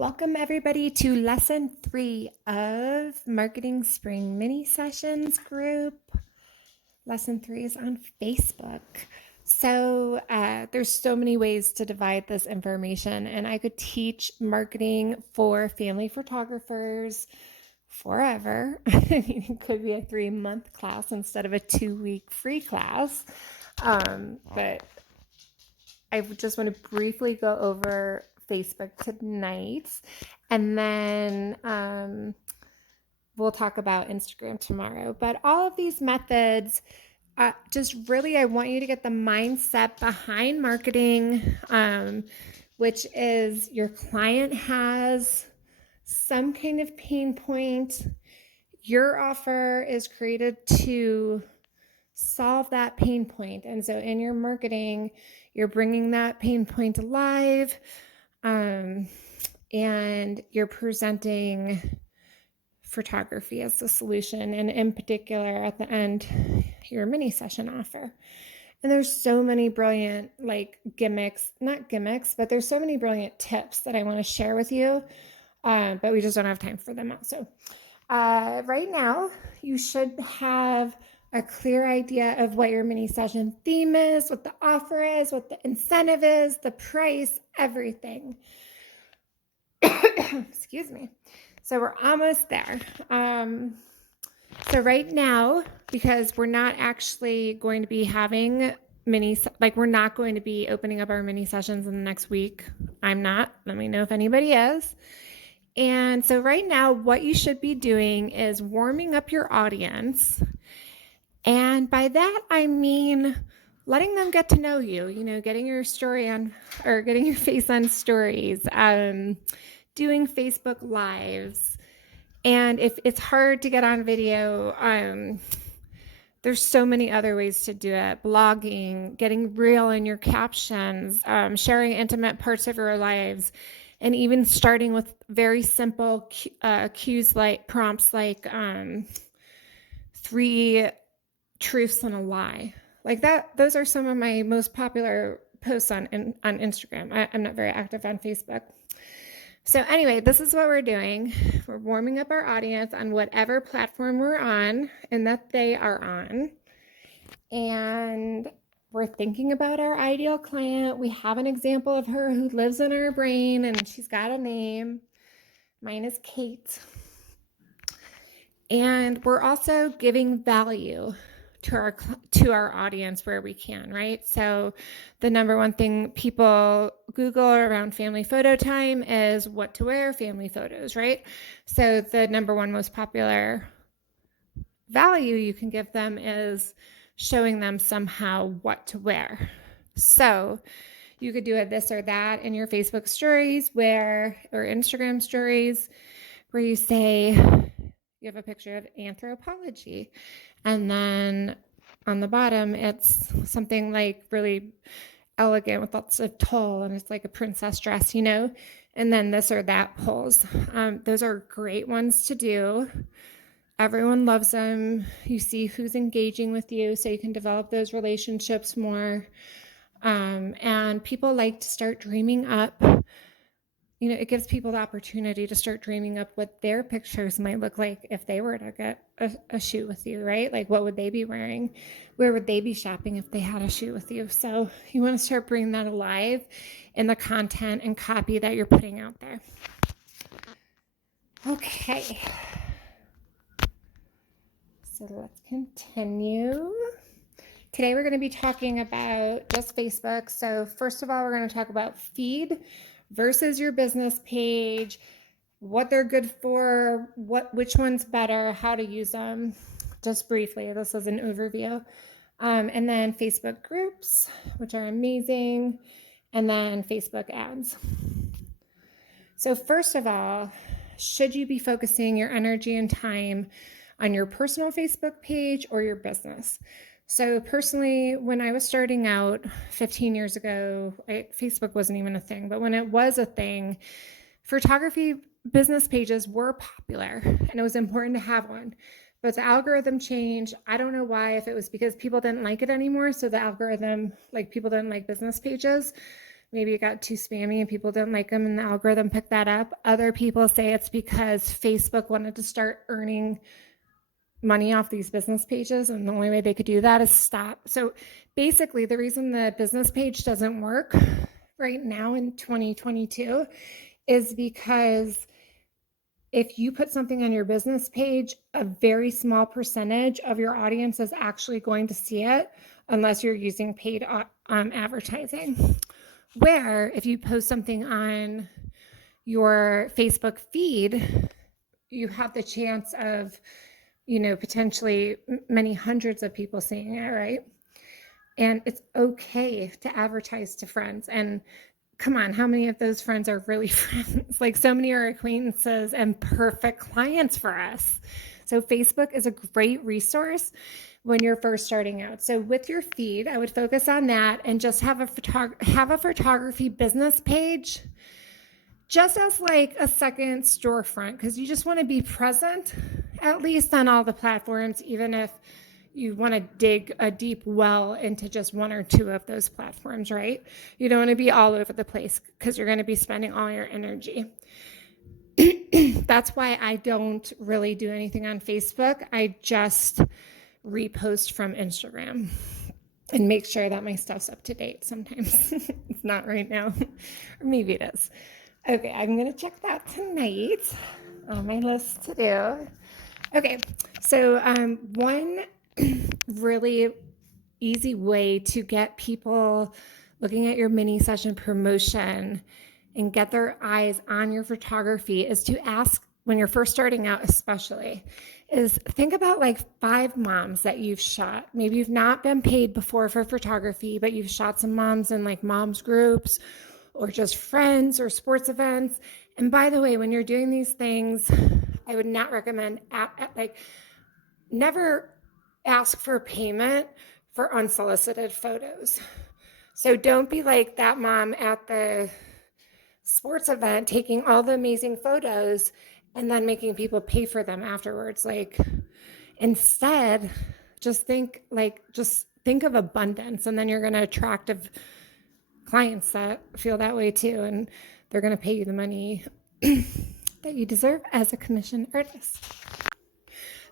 Welcome everybody to lesson 3 of Marketing Spring Mini Sessions group. Lesson 3 is on Facebook. So there's so many ways to divide this information, and I could teach marketing for family photographers forever. It could be a 3-month class instead of a 2-week free class. But I just want to briefly go over Facebook tonight, and then we'll talk about Instagram tomorrow. But all of these methods, just really, I want you to get the mindset behind marketing, which is your client has some kind of pain point. Your offer is created to solve that pain point. And so in your marketing, you're bringing that pain point alive, and you're presenting photography as the solution, and in particular at the end, your mini session offer. And there's so many brilliant not gimmicks, but there's so many brilliant tips that I want to share with you, but we just don't have time for them all. So right now, you should have a clear idea of what your mini session theme is, what the offer is, what the incentive is, the price, everything. Excuse me. So we're almost there. So right now, because we're not actually going to be having we're not going to be opening up our mini sessions in the next week. I'm not. Let me know if anybody is. And so right now, what you should be doing is warming up your audience. And by that, I mean letting them get to know you, getting your story on, or getting your face on stories, doing Facebook Lives. And if it's hard to get on video, there's so many other ways to do it. Blogging, getting real in your captions, sharing intimate parts of your lives, and even starting with very simple cues like prompts like 3 truths and a lie. Like that, those are some of my most popular posts on Instagram. I'm not very active on Facebook. So anyway, this is what we're doing. We're warming up our audience on whatever platform we're on and that they are on. And we're thinking about our ideal client. We have an example of her who lives in our brain, and she's got a name. Mine is Kate. And we're also giving value to our audience where we can, right? So the number one thing people Google around family photo time is what to wear, family photos, right? So the number one most popular value you can give them is showing them somehow what to wear. So you could do a this or that in your Facebook stories or Instagram stories, where you say, you have a picture of anthropology, and then on the bottom, it's something like really elegant with lots of tulle, and it's like a princess dress, and then this or that pulls. Those are great ones to do. Everyone loves them. You see who's engaging with you, so you can develop those relationships more. And people like to start dreaming up. It gives people the opportunity to start dreaming up what their pictures might look like if they were to get a shoot with you, right? Like, what would they be wearing? Where would they be shopping if they had a shoot with you? So you want to start bringing that alive in the content and copy that you're putting out there. Okay. So let's continue. Today we're going to be talking about just Facebook. So first of all, we're going to talk about feed versus your business page, what they're good for, which one's better, how to use them, just briefly. This is an overview. And then Facebook groups, which are amazing, and then Facebook ads. So first of all, should you be focusing your energy and time on your personal Facebook page or your business? So personally, when I was starting out 15 years ago, Facebook wasn't even a thing, but when it was a thing, photography business pages were popular, and it was important to have one. But the algorithm changed. I don't know why, if it was because people didn't like it anymore, so the algorithm, people didn't like business pages. maybe it got too spammy and people didn't like them and the algorithm picked that up. Other people say it's because Facebook wanted to start earning money off these business pages, and the only way they could do that is stop. So basically, the reason the business page doesn't work right now in 2022 is because if you put something on your business page, a very small percentage of your audience is actually going to see it unless you're using paid advertising. Where if you post something on your Facebook feed, you have the chance of, potentially many hundreds of people seeing it, right? And it's okay to advertise to friends. And come on, how many of those friends are really friends? Like, so many are acquaintances and perfect clients for us. So Facebook is a great resource when you're first starting out. So with your feed, I would focus on that and just have a photography business page, just as like a second storefront, because you just want to be present at least on all the platforms, even if you want to dig a deep well into just one or two of those platforms, right? You don't want to be all over the place because you're going to be spending all your energy. That's why I don't really do anything on Facebook. I just repost from Instagram and make sure that my stuff's up to date. Sometimes it's not right now, or maybe it is. Okay, I'm going to check that tonight on my list to do. Okay, so one really easy way to get people looking at your mini session promotion and get their eyes on your photography is to ask, when you're first starting out especially, is think about like 5 moms that you've shot. Maybe you've not been paid before for photography, but you've shot some moms in like moms groups or just friends or sports events. And by the way, when you're doing these things, I would not recommend never ask for payment for unsolicited photos. So don't be like that mom at the sports event taking all the amazing photos and then making people pay for them afterwards. Like, instead, just think of abundance, and then you're going to attract clients that feel that way too, and they're going to pay you the money that you deserve as a commission artist.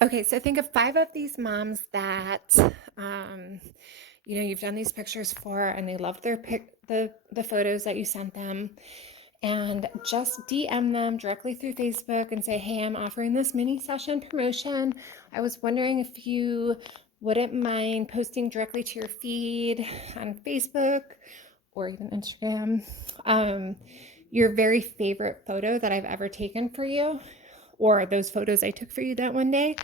Okay, so think of 5 of these moms that you've done these pictures for, and they loved the photos that you sent them, and just DM them directly through Facebook and say, hey, I'm offering this mini session promotion. I was wondering if you wouldn't mind posting directly to your feed on Facebook or even Instagram your very favorite photo that I've ever taken for you, or those photos I took for you that one day,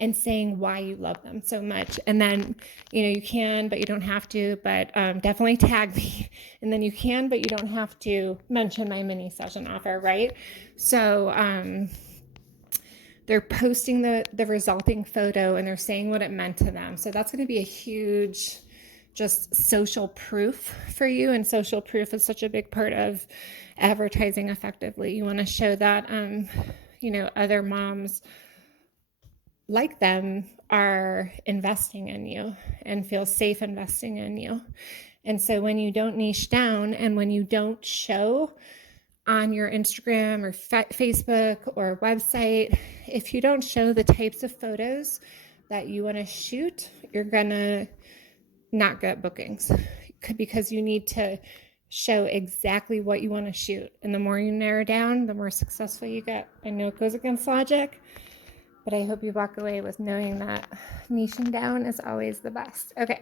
and saying why you love them so much. And then, you can, but you don't have to, but definitely tag me. And then you can, but you don't have to mention my mini session offer, right? So they're posting the resulting photo and they're saying what it meant to them. So that's going to be a huge just social proof for you. And social proof is such a big part of advertising effectively. You want to show that, other moms like them are investing in you and feel safe investing in you. And so when you don't niche down and when you don't show on your Instagram or Facebook or website, if you don't show the types of photos that you want to shoot, you're going to not get bookings, because you need to show exactly what you want to shoot. And the more you narrow down, the more successful you get. I know it goes against logic, but I hope you walk away with knowing that niching down is always the best. Okay.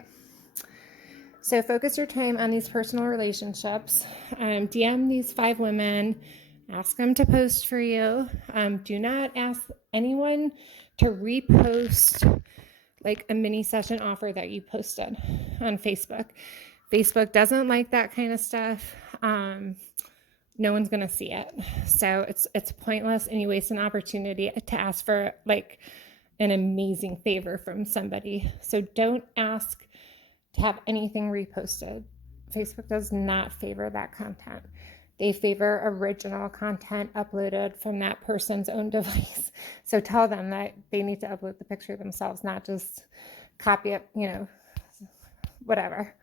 So focus your time on these personal relationships. DM these 5 women, ask them to post for you. Do not ask anyone to repost like a mini session offer that you posted on Facebook. Facebook doesn't like that kind of stuff. No one's going to see it. So it's pointless, and you waste an opportunity to ask for like an amazing favor from somebody. So don't ask to have anything reposted. Facebook does not favor that content. They favor original content uploaded from that person's own device. So tell them that they need to upload the picture themselves, not just copy it, whatever.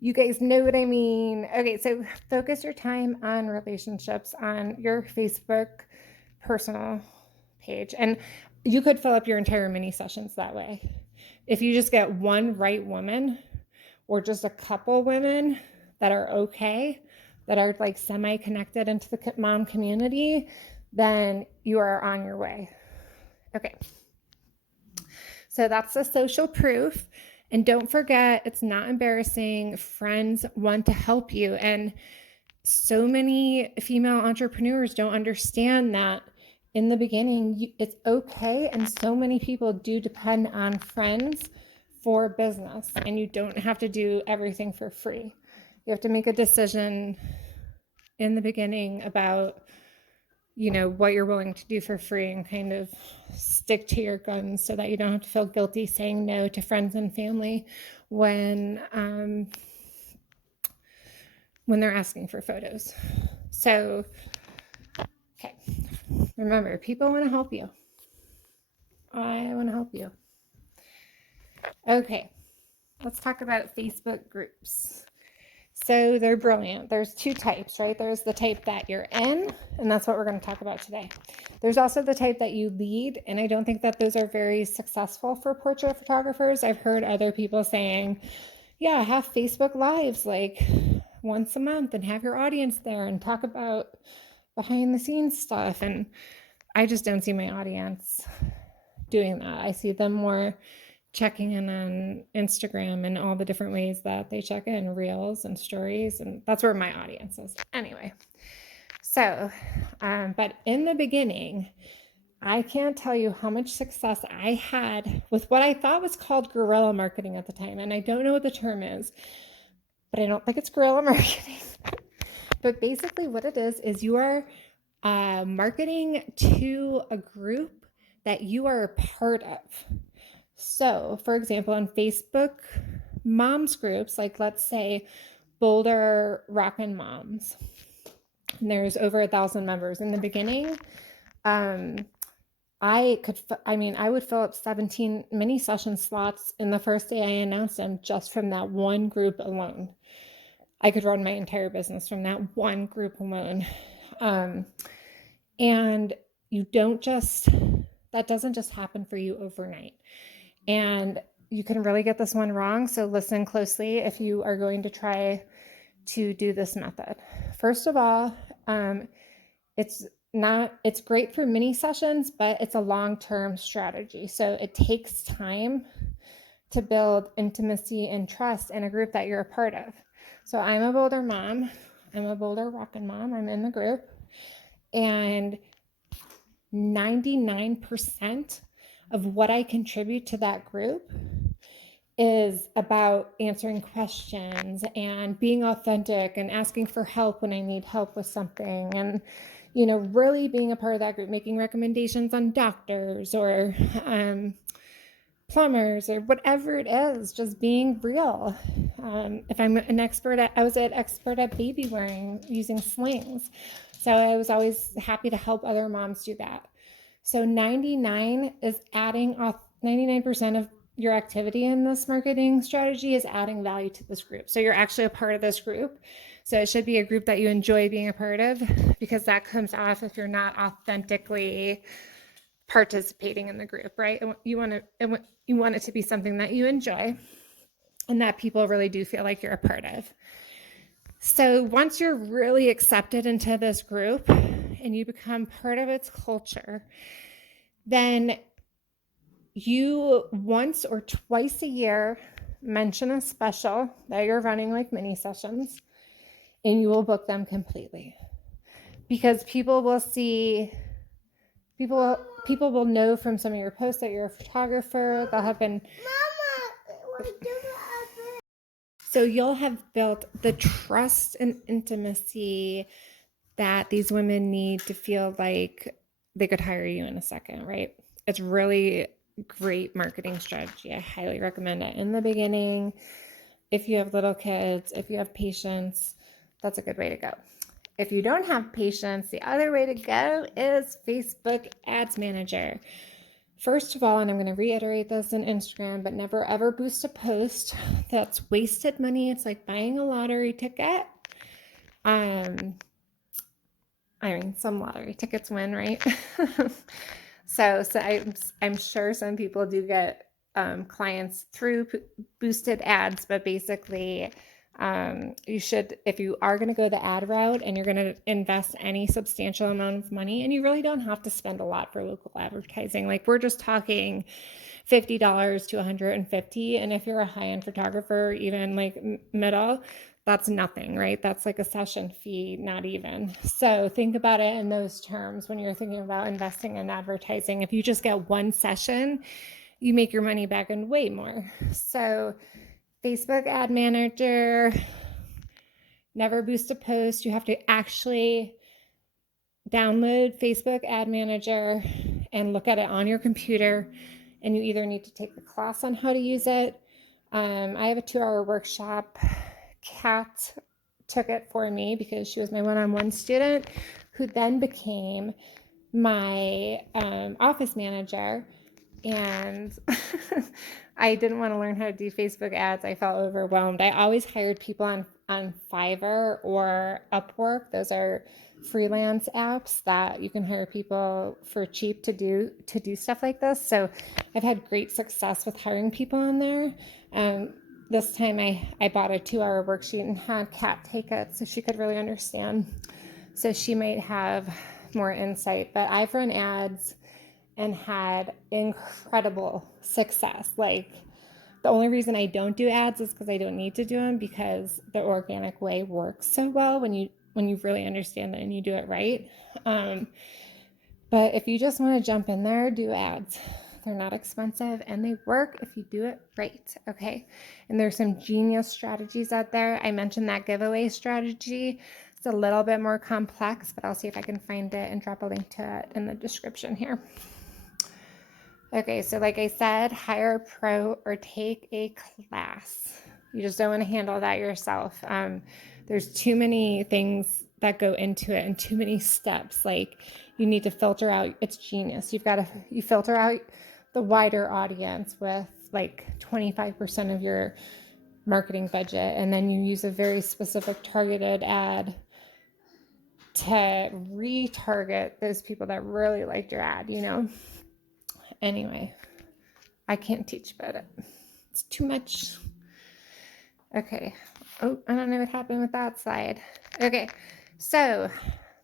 You guys know what I mean. Okay, so focus your time on relationships on your Facebook personal page. And you could fill up your entire mini sessions that way. If you just get one right woman or just a couple women that are okay, that are like semi-connected into the mom community, then you are on your way. Okay. So that's the social proof. And don't forget, it's not embarrassing. Friends want to help you. And so many female entrepreneurs don't understand that in the beginning, it's okay. And so many people do depend on friends for business. And you don't have to do everything for free. You have to make a decision in the beginning about, you know, what you're willing to do for free and kind of stick to your guns so that you don't have to feel guilty saying no to friends and family when they're asking for photos. So, okay, remember, people want to help you. I want to help you. Okay, let's talk about Facebook groups. So they're brilliant. There's two types, right? There's the type that you're in, and that's what we're going to talk about today. There's also the type that you lead, and I don't think that those are very successful for portrait photographers. I've heard other people saying, yeah, have Facebook Lives like once a month and have your audience there and talk about behind the scenes stuff. And I just don't see my audience doing that. I see them more checking in on Instagram and all the different ways that they check in, reels and stories, and that's where my audience is. Anyway, so, but in the beginning, I can't tell you how much success I had with what I thought was called guerrilla marketing at the time, and I don't know what the term is, but I don't think it's guerrilla marketing. But basically what it is you are marketing to a group that you are a part of. So, for example, on Facebook moms groups, like let's say Boulder Rockin' Moms, and there's over 1,000 members. In the beginning, I would fill up 17 mini session slots in the first day I announced them just from that one group alone. I could run my entire business from that one group alone. And that doesn't just happen for you overnight. And you can really get this one wrong. So listen closely if you are going to try to do this method. First of all, it's great for mini sessions, but it's a long-term strategy. So it takes time to build intimacy and trust in a group that you're a part of. So I'm a Boulder mom. I'm a Boulder Rockin' Mom. I'm in the group. And 99% of what I contribute to that group is about answering questions and being authentic and asking for help when I need help with something, and really being a part of that group, making recommendations on doctors or plumbers or whatever it is, just being real. If I'm an expert I was an expert at baby wearing using slings, so I was always happy to help other moms do that. So 99% of your activity in this marketing strategy is adding value to this group. So you're actually a part of this group. So it should be a group that you enjoy being a part of, because that comes off if you're not authentically participating in the group, right? You want it to be something that you enjoy and that people really do feel like you're a part of. So once you're really accepted into this group and you become part of its culture, then you once or twice a year mention a special that you're running, like mini sessions, and you will book them completely, because people will know from some of your posts that you're a photographer. They'll have been, so you'll have built the trust and intimacy that these women need to feel like they could hire you in a second, right? It's really great marketing strategy. I highly recommend it in the beginning. If you have little kids, if you have patience, that's a good way to go. If you don't have patience, the other way to go is Facebook Ads Manager. First of all, and I'm going to reiterate this in Instagram, but never ever boost a post. That's wasted money. It's like buying a lottery ticket. I mean, some lottery tickets win, right? So I'm sure some people do get clients through boosted ads, but basically, you should, if you are going to go the ad route and you're going to invest any substantial amount of money, and you really don't have to spend a lot for local advertising. Like, we're just talking $50 to $150, and if you're a high-end photographer, even like middle, that's nothing, right? That's like a session fee, not even. So think about it in those terms when you're thinking about investing in advertising. If you just get one session, you make your money back and way more. So Facebook ad manager, never boost a post. You have to actually download Facebook ad manager and look at it on your computer. And you either need to take a class on how to use it. I have a 2-hour workshop. Kat took it for me because she was my one-on-one student, who then became my office manager. And I didn't want to learn how to do Facebook ads. I felt overwhelmed. I always hired people on Fiverr or Upwork. Those are freelance apps that you can hire people for cheap to do stuff like this. So I've had great success with hiring people on there. This time I bought a 2-hour worksheet and had Kat take it so she could really understand. So she might have more insight. But I've run ads and had incredible success. Like, the only reason I don't do ads is because I don't need to do them, because the organic way works so well when you really understand it and you do it right. But if you just want to jump in there, do ads. They're not expensive and they work if you do it right, okay? And there's some genius strategies out there. I mentioned that giveaway strategy. It's a little bit more complex, but I'll see if I can find it and drop a link to it in the description here. Okay, so like I said, hire a pro or take a class. You just don't want to handle that yourself. There's too many things that go into it and too many steps. Like, you need to filter out. It's genius. You filter out the wider audience with like 25% of your marketing budget, and then you use a very specific targeted ad to retarget those people that really liked your ad, you know? Anyway, I can't teach about it. It's too much. Okay. Oh, I don't know what happened with that slide. Okay, so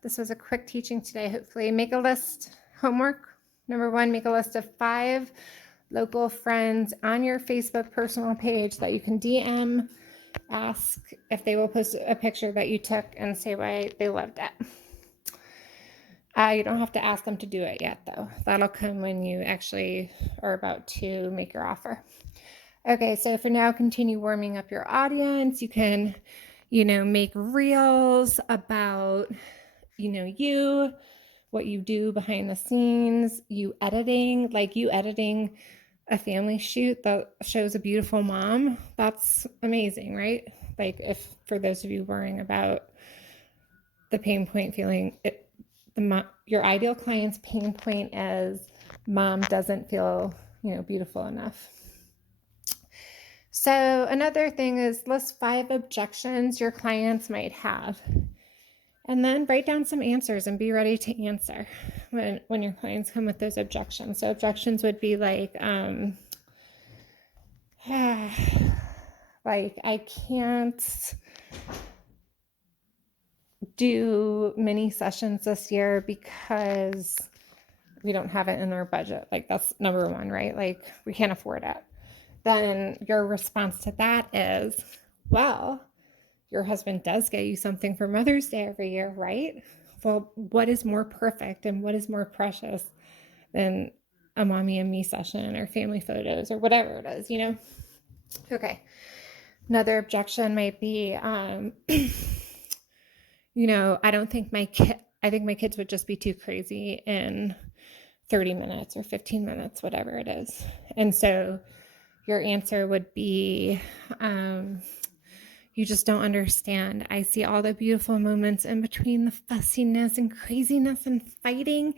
this was a quick teaching today. Hopefully, make a list. Homework. Number 1, make a list of 5 local friends on your Facebook personal page that you can DM. Ask if they will post a picture that you took and say why they loved it. You don't have to ask them to do it yet, though. That'll come when you actually are about to make your offer. Okay, so for now, continue warming up your audience. You can, make reels about, you, what you do behind the scenes, you editing a family shoot that shows a beautiful mom. That's amazing, right? Like, if for those of you worrying about the pain point feeling, your ideal client's pain point is mom doesn't feel, beautiful enough. So another thing is list 5 objections your clients might have, and then write down some answers and be ready to answer when your clients come with those objections. So objections would be like, like, I can't do mini sessions this year because we don't have it in our budget. Like, that's number 1, right? Like, we can't afford it. Then your response to that is, well, your husband does get you something for Mother's Day every year, right? Well, what is more perfect and what is more precious than a mommy and me session or family photos or whatever it is, Okay. Another objection might be, I think my kids would just be too crazy in 30 minutes or 15 minutes, whatever it is. And so your answer would be, You just don't understand. I see all the beautiful moments in between the fussiness and craziness and fighting.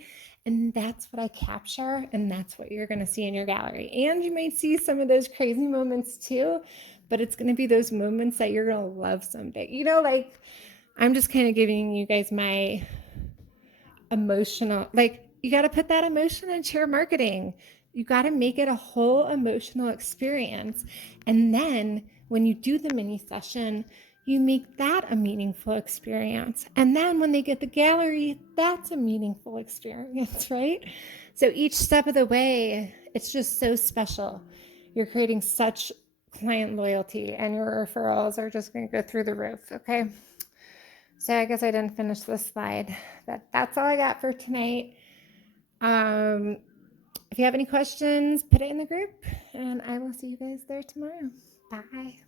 And that's what I capture. And that's what you're going to see in your gallery. And you might see some of those crazy moments too, but it's going to be those moments that you're going to love someday. You know, like I'm just kind of giving you guys my emotional, like you got to put that emotion into your marketing. You got to make it a whole emotional experience. And then when you do the mini session, you make that a meaningful experience. And then when they get the gallery, that's a meaningful experience, right? So each step of the way, it's just so special. You're creating such client loyalty, and your referrals are just going to go through the roof, okay? So I guess I didn't finish this slide, but that's all I got for tonight. If you have any questions, put it in the group, and I will see you guys there tomorrow. Bye.